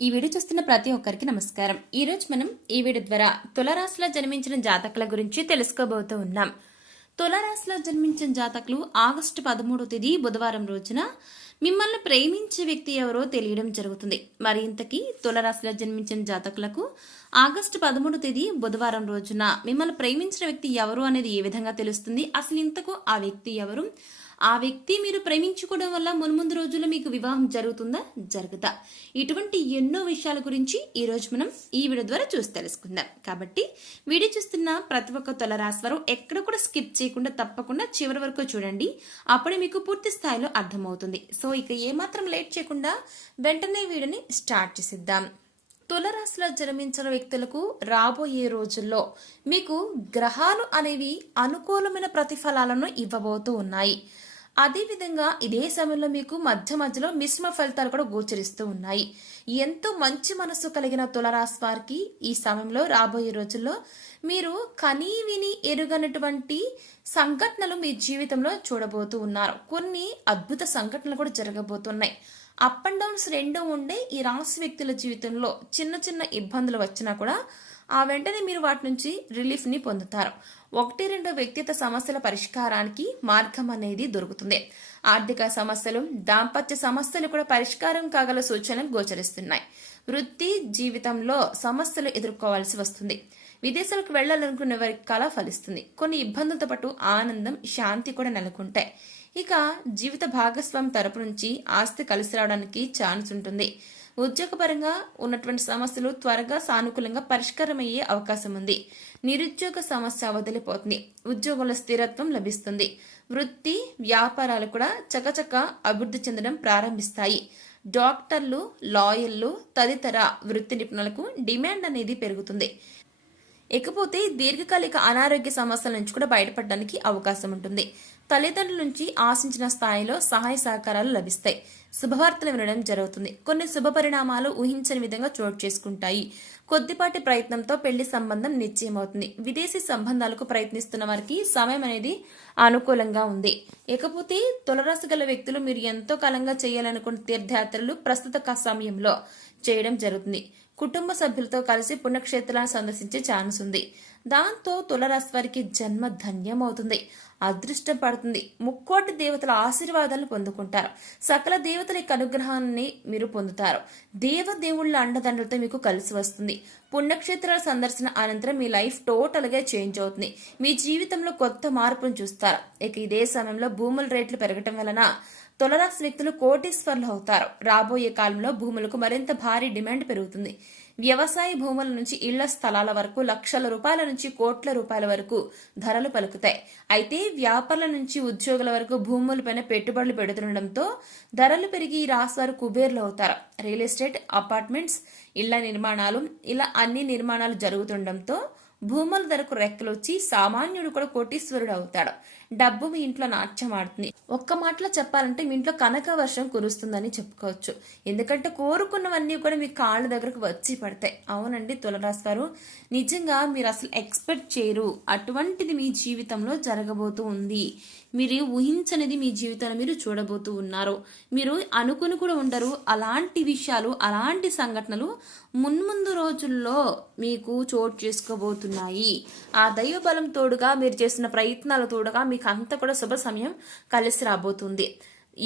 ఈ వీడియో చూస్తున్న ప్రతి ఒక్కరికి నమస్కారం. ఈ రోజు మనం ఈ వీడియో ద్వారా తులారాశిలో జన్మించిన జాతకుల గురించి తెలుసుకోబోతూ ఉన్నాం. తులారాశిలో జన్మించిన జాతకులు ఆగస్టు 13వ తేదీ బుధవారం రోజున మిమ్మల్ని ప్రేమించే వ్యక్తి ఎవరో తెలియడం జరుగుతుంది. మరి ఇంతకీ తులారాశిలో జన్మించిన జాతకులకు ఆగస్టు 13వ తేదీ బుధవారం రోజున మిమ్మల్ని ప్రేమించిన వ్యక్తి ఎవరు అనేది ఏ విధంగా తెలుస్తుంది? అసలు ఇంతకు ఆ వ్యక్తి ఎవరు? ఆ వ్యక్తి మీరు ప్రేమించుకోవడం వల్ల మున్ముందు రోజుల్లో మీకు వివాహం జరుగుతుందా, జరుగుతా? ఇటువంటి ఎన్నో విషయాల గురించి ఈ రోజు మనం ఈ వీడియో ద్వారా చూసి తెలుసుకుందాం. కాబట్టి వీడియో చూస్తున్న ప్రతి ఒక్క తులారాశి వారు ఎక్కడ కూడా స్కిప్ చేయకుండా తప్పకుండా చివరి వరకు చూడండి. అప్పుడే మీకు పూర్తి స్థాయిలో అర్థమవుతుంది. సో ఇక ఏమాత్రం లేట్ చేయకుండా వెంటనే వీడియోని స్టార్ట్ చేసిద్దాం. తులారాశిలో జన్మించిన వ్యక్తులకు రాబోయే రోజుల్లో మీకు గ్రహాలు అనేవి అనుకూలమైన ప్రతిఫలాలను ఇవ్వబోతూ ఉన్నాయి. అదేవిధంగా ఇదే సమయంలో మీకు మధ్యలో మిశ్రమ ఫలితాలు కూడా గోచరిస్తూ ఉన్నాయి. ఎంతో మంచి మనస్సు కలిగిన తులారాశి వారికి ఈ సమయంలో రాబోయే రోజుల్లో మీరు కనీ విని ఎరుగనటువంటి సంఘటనలు మీ జీవితంలో చూడబోతూ ఉన్నారు. కొన్ని అద్భుత సంఘటనలు కూడా జరగబోతున్నాయి. అప్ అండ్ డౌన్స్ రెండూ ఉండే ఈ రాశి వ్యక్తుల జీవితంలో చిన్న చిన్న ఇబ్బందులు వచ్చినా కూడా ఆ వెంటనే మీరు వాటి నుంచి రిలీఫ్ ని పొందుతారు. 1-2 వ్యక్తిగత సమస్యల పరిష్కారానికి మార్గం అనేది దొరుకుతుంది. ఆర్థిక సమస్యలు, దాంపత్య సమస్యలు కూడా పరిష్కారం కాగల సూచనలు గోచరిస్తున్నాయి. వృత్తి జీవితంలో సమస్యలు ఎదుర్కోవాల్సి వస్తుంది. విదేశాలకు వెళ్లాలనుకునే వారికి కళ ఫలిస్తుంది. కొన్ని ఇబ్బందులతో పాటు ఆనందం, శాంతి కూడా నెలకొంటాయి. ఇక జీవిత భాగస్వామి తరపు నుంచి ఆస్తి కలిసి రావడానికి ఛాన్స్ ఉంటుంది. ఉద్యోగపరంగా ఉన్నటువంటి సమస్యలు త్వరగా సానుకూలంగా పరిష్కారం అయ్యే అవకాశం ఉంది. నిరుద్యోగ సమస్య వదిలిపోతుంది. ఉద్యోగంలో స్థిరత్వం లభిస్తుంది. వృత్తి వ్యాపారాలు కూడా చకచక అభివృద్ధి చెందడం ప్రారంభిస్తాయి. డాక్టర్లు, లాయర్లు తదితర వృత్తి నిపుణులకు డిమాండ్ అనేది పెరుగుతుంది. ఇకపోతే దీర్ఘకాలిక అనారోగ్య సమస్యల నుంచి కూడా బయటపడడానికి అవకాశం ఉంటుంది. తల్లిదండ్రుల నుంచి ఆశించిన స్థాయిలో సహాయ సహకారాలు లభిస్తాయి. శుభవార్తలు వినడం జరుగుతుంది. కొన్ని శుభ పరిణామాలు ఊహించని విధంగా చోటు చేసుకుంటాయి. కొద్దిపాటి ప్రయత్నంతో పెళ్లి సంబంధం నిశ్చయమవుతుంది. విదేశీ సంబంధాలకు ప్రయత్నిస్తున్న వారికి సమయం అనేది అనుకూలంగా ఉంది. ఇకపోతే తులారాశి గల వ్యక్తులు మీరు ఎంతో కాలంగా చేయాలనుకున్న తీర్థయాత్రలు ప్రస్తుత సమయంలో చేయడం జరుగుతుంది. కుటుంబ సభ్యులతో కలిసి పుణ్యక్షేత్రాలను సందర్శించే ఛాన్స్ ఉంది. దాంతో తులారాశి వారికి జన్మ ధన్యమవుతుంది. అదృష్టం పడుతుంది. ముక్కోటి దేవతల ఆశీర్వాదాలను పొందుకుంటారు. సకల దేవతల యొక్క అనుగ్రహాన్ని మీరు పొందుతారు. దేవుళ్ళ అండదండలతో మీకు కలిసి వస్తుంది. పుణ్యక్షేత్రాల సందర్శన అనంతరం మీ లైఫ్ టోటల్ గా చేంజ్ అవుతుంది. మీ జీవితంలో కొత్త మార్పును చూస్తారు. ఇక ఇదే సమయంలో భూముల రేట్లు పెరగటం వలన తులారాశి వ్యక్తులు కోటీశ్వర్లు అవుతారు. రాబోయే కాలంలో భూములకు మరింత భారీ డిమాండ్ పెరుగుతుంది. వ్యవసాయ భూముల నుంచి ఇళ్ల స్థలాల వరకు లక్షల రూపాయల నుంచి కోట్ల రూపాయల వరకు ధరలు పలుకుతాయి. అయితే వ్యాపారుల నుంచి ఉద్యోగుల వరకు భూములపైన పెట్టుబడులు పెడుతుండటంతో ధరలు పెరిగి ఈ రాశి వారు కుబేర్లు అవుతారు. రియల్ ఎస్టేట్, అపార్ట్మెంట్స్, ఇళ్ల నిర్మాణాలు ఇలా అన్ని నిర్మాణాలు జరుగుతుండటంతో భూముల ధరకు రెక్కలొచ్చి సామాన్యుడు కూడా కోటీశ్వరుడు అవుతాడు. డబ్బు మీ ఇంట్లో నాట్యం ఆడుతుంది. ఒక్క మాటలో చెప్పాలంటే మీ ఇంట్లో కనక వర్షం కురుస్తుందని చెప్పుకోవచ్చు. ఎందుకంటే కోరుకున్నవన్నీ కూడా మీ కాళ్ళ దగ్గరకు వచ్చి పడతాయి. అవునండి తులారాశి వారు, నిజంగా మీరు అసలు ఎక్స్పెక్ట్ చేయరు అటువంటిది మీ జీవితంలో జరగబోతూ ఉంది. మీరు ఊహించనిది మీ జీవితంలో మీరు చూడబోతూ ఉన్నారు. మీరు అనుకుని కూడా ఉండరు అలాంటి విషయాలు, అలాంటి సంఘటనలు మున్ముందు రోజుల్లో మీకు చోటు చేసుకోబోతున్నాయి. ఆ దైవ బలం తోడుగా మీరు చేసిన ప్రయత్నాల తోడుగా మీకు అంతా కూడా శుభ సమయం కలిసి రాబోతుంది.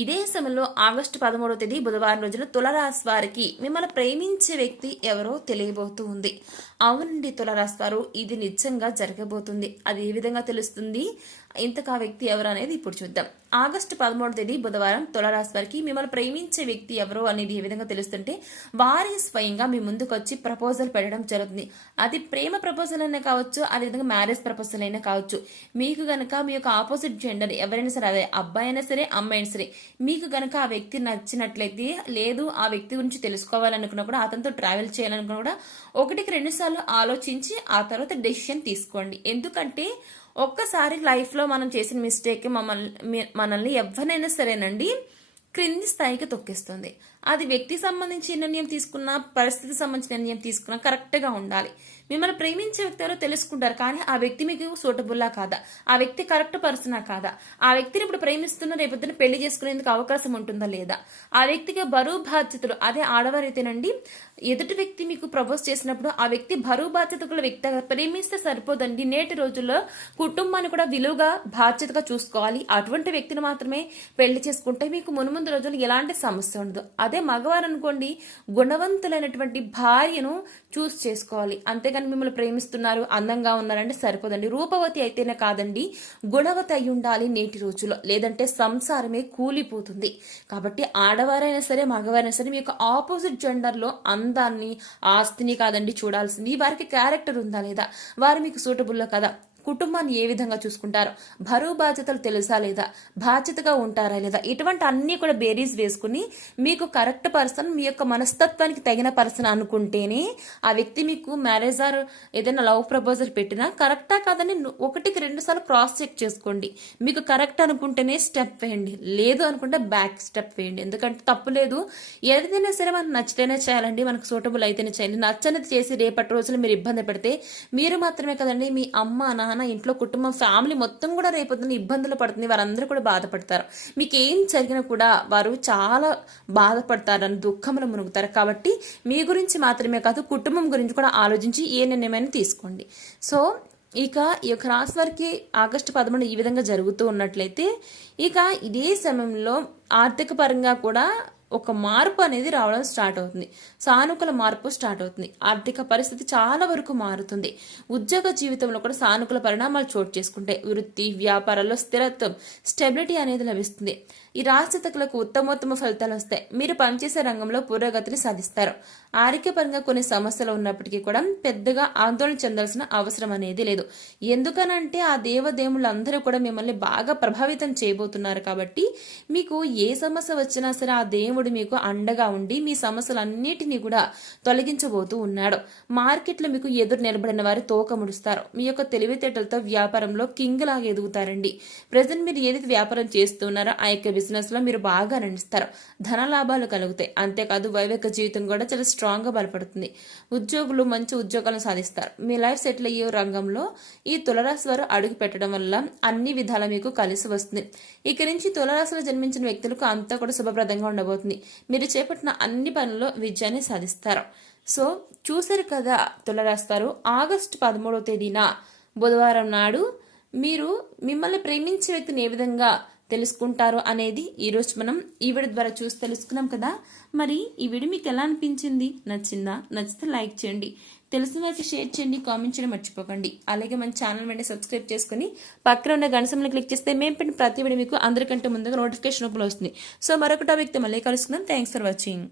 ఇదే సమయంలో ఆగస్టు 13వ తేదీ బుధవారం రోజున తులారాశి వారికి మిమ్మల్ని ప్రేమించే వ్యక్తి ఎవరో తెలియబోతూ ఉంది. అవునండి తులారాశి వారు, ఇది నిజంగా జరగబోతుంది. అది ఏ విధంగా తెలుస్తుంది, ఇంతకు ఆ వ్యక్తి ఎవరు అనేది ఇప్పుడు చూద్దాం. ఆగస్టు 13వ తేదీ బుధవారం తులారాశి వారికి మిమ్మల్ని ప్రేమించే వ్యక్తి ఎవరు అనేది ఏ విధంగా తెలుస్తుంటే వారి స్వయంగా మీ ముందుకు వచ్చి ప్రపోజల్ పెట్టడం జరుగుతుంది. అది ప్రేమ ప్రపోజల్ అయినా కావచ్చు, అదేవిధంగా మ్యారేజ్ ప్రపోజల్ అయినా కావచ్చు. మీకు గనక మీ యొక్క ఆపోజిట్ జెండర్ ఎవరైనా సరే, అదే అబ్బాయి అయినా సరే అమ్మాయి అయినా సరే, మీకు గనక ఆ వ్యక్తి నచ్చినట్లయితే, లేదు ఆ వ్యక్తి గురించి తెలుసుకోవాలనుకున్నా కూడా, అతనితో ట్రావెల్ చేయాలనుకున్నా కూడా 1-2 సార్లు ఆలోచించి ఆ తర్వాత డెసిషన్ తీసుకోండి. ఎందుకంటే ఒక్కసారి లైఫ్ లో మనం చేసిన మిస్టేక్ మనల్ని ఎవరినైనా సరేనండి క్రింది స్థాయికి తొక్కిస్తుంది. అది వ్యక్తికి సంబంధించి నిర్ణయం తీసుకున్నా, పరిస్థితికి సంబంధించిన నిర్ణయం తీసుకున్నా కరెక్ట్గా ఉండాలి. మిమ్మల్ని ప్రేమించే వ్యక్తి ఎవరో తెలుసుకుంటారు, కానీ ఆ వ్యక్తి మీకు సూటబుల్లా కాదా, ఆ వ్యక్తి కరెక్ట్ పర్సనా కాదా, ఆ వ్యక్తిని ఇప్పుడు ప్రేమిస్తున్న రేపొద్దున పెళ్లి చేసుకునేందుకు అవకాశం ఉంటుందా లేదా, ఆ వ్యక్తికి బరువు బాధ్యతలు, అదే ఆడవారైతేనండి ఎదుటి వ్యక్తి మీకు ప్రపోజ్ చేసినప్పుడు ఆ వ్యక్తి బరువు బాధ్యతల వ్యక్తిగా ప్రేమిస్తే సరిపోదండి. నేటి రోజుల్లో కుటుంబాన్ని కూడా విలువగా బాధ్యతగా చూసుకోవాలి. అటువంటి వ్యక్తిని మాత్రమే పెళ్లి చేసుకుంటే మీకు మునుముందు రోజుల్లో ఎలాంటి సమస్య ఉండదు. అదే మగవారు అనుకోండి, గుణవంతులైనటువంటి భార్యను చూస్ చేసుకోవాలి. అంతేగాని మిమ్మల్ని ప్రేమిస్తున్నారు, అందంగా ఉన్నారంటే సరిపోదండి. రూపవతి అయితేనే కాదండి, గుణవతి అయి ఉండాలి నేటి రోజుల్లో, లేదంటే సంసారమే కూలిపోతుంది. కాబట్టి ఆడవారైనా సరే మగవారైనా సరే మీకు ఆపోజిట్ జెండర్లో అందాన్ని, ఆస్తిని కాదండి చూడాల్సింది, వారికి క్యారెక్టర్ ఉందా లేదా, వారు మీకు సూటబుల్లో కదా, కుటుంబాన్ని ఏ విధంగా చూసుకుంటారు, బరువు బాధ్యతలు తెలుసా లేదా, బాధ్యతగా ఉంటారా లేదా, ఇటువంటి అన్ని కూడా బేరీస్ వేసుకుని మీకు కరెక్ట్ పర్సన్, మీ యొక్క మనస్తత్వానికి తగిన పర్సన్ అనుకుంటేనే ఆ వ్యక్తి మీకు మ్యారేజ్ ఆర్ ఏదైనా లవ్ ప్రపోజల్ పెట్టినా కరెక్టా కాదని 1-2 సార్లు క్రాస్ చెక్ చేసుకోండి. మీకు కరెక్ట్ అనుకుంటేనే స్టెప్ వేయండి, లేదు అనుకుంటే బ్యాక్ స్టెప్ వేయండి. ఎందుకంటే తప్పు లేదు, ఏదైనా సరే మనకు నచ్చితేనే చేయాలండి, మనకు సూటబుల్ అయితేనే చేయాలి. నచ్చనిది చేసి రేపటి రోజులు మీరు ఇబ్బంది పెడితే మీరు మాత్రమే కదండి, మీ అమ్మ నాన్న, ఇంట్లో కుటుంబం, ఫ్యామిలీ మొత్తం కూడా రేపొద్దున ఇబ్బందులు పడుతుంది, వారందరూ కూడా బాధపడతారు. మీకు ఏం జరిగినా కూడా వారు చాలా బాధపడతారని దుఃఖంలో మునుగుతారు. కాబట్టి మీ గురించి మాత్రమే కాదు, కుటుంబం గురించి కూడా ఆలోచించి ఏ నిర్ణయమైనా తీసుకోండి. సో ఇక ఈ యొక్క రాశి వారికి ఆగస్టు 13 ఈ విధంగా జరుగుతూ ఉన్నట్లయితే, ఇక ఇదే సమయంలో ఆర్థిక పరంగా కూడా ఒక మార్పు అనేది రావడం స్టార్ట్ అవుతుంది. సానుకూల మార్పు స్టార్ట్ అవుతుంది. ఆర్థిక పరిస్థితి చాలా వరకు మారుతుంది. ఉద్యోగ జీవితంలో కూడా సానుకూల పరిణామాలు చోటు చేసుకుంటాయి. వృత్తి వ్యాపారాల్లో స్థిరత్వం, స్టెబిలిటీ అనేది లభిస్తుంది. ఈ రాశితకులకు ఉత్తమోత్తమ ఫలితాలు వస్తాయి. మీరు పనిచేసే రంగంలో పురోగతిని సాధిస్తారు. ఆరోగ్యపరంగా కొన్ని సమస్యలు ఉన్నప్పటికీ కూడా పెద్దగా ఆందోళన చెందాల్సిన అవసరం అనేది లేదు. ఎందుకనంటే ఆ దేవదేవులందరూ కూడా మిమ్మల్ని బాగా ప్రభావితం చేయబోతున్నారు. కాబట్టి మీకు ఏ సమస్య వచ్చినా సరే ఆ దేవుడు మీకు అండగా ఉండి మీ సమస్యలన్నిటినీ కూడా తొలగించబోతూ ఉన్నాడు. మార్కెట్లో మీకు ఎదురు నిలబడిన వారు తోక ముడుస్తారు. మీ యొక్క తెలివితేటలతో వ్యాపారంలో కింగ్ లాగా ఎదుగుతారండి. ప్రజెంట్ మీరు ఏదైతే వ్యాపారం చేస్తున్నారో ఆ యొక్క బిజినెస్ లో మీరు బాగా నడుస్తారు. ధన లాభాలు కలుగుతాయి. అంతేకాదు వైవాహిక జీవితం కూడా చాలా స్ట్రాంగ్ గా బలపడుతుంది. ఉద్యోగులు మంచి ఉద్యోగాలను సాధిస్తారు. మీ లైఫ్ సెటిల్ అయ్యే రంగంలో ఈ తులరాశి వారు అడుగు పెట్టడం వల్ల అన్ని విధాల మీకు కలిసి వస్తుంది. ఇక నుంచి తులరాశిలో జన్మించిన వ్యక్తులకు అంతా కూడా శుభప్రదంగా ఉండబోతుంది. మీరు చేపట్టిన అన్ని పనుల్లో విజయాన్ని సాధిస్తారు. సో చూసారు కదా తులరాశి వారు, ఆగస్టు 13వ తేదీన బుధవారం నాడు మీరు మిమ్మల్ని ప్రేమించే వ్యక్తిని ఏ విధంగా తెలుసుకుంటారు అనేది ఈరోజు మనం ఈ వీడియో ద్వారా చూసి తెలుసుకున్నాం కదా. మరి ఈ వీడియో మీకు ఎలా అనిపించింది? నచ్చిందా? నచ్చితే లైక్ చేయండి, తెలిసిన వారికి షేర్ చేయండి, కామెంట్ చేయడం మర్చిపోకండి. అలాగే మన ఛానల్ వెంటనే సబ్స్క్రైబ్ చేసుకుని పక్కన ఉన్న గంట సింబల్ని క్లిక్ చేస్తే మేము పెట్టిన ప్రతి వీడియో మీకు అందరికంటే ముందుగా నోటిఫికేషన్ రూపంలో వస్తుంది. సో మరొక టాపిక్తో మళ్ళీ కలుసుకుందాం. Thanks for watching.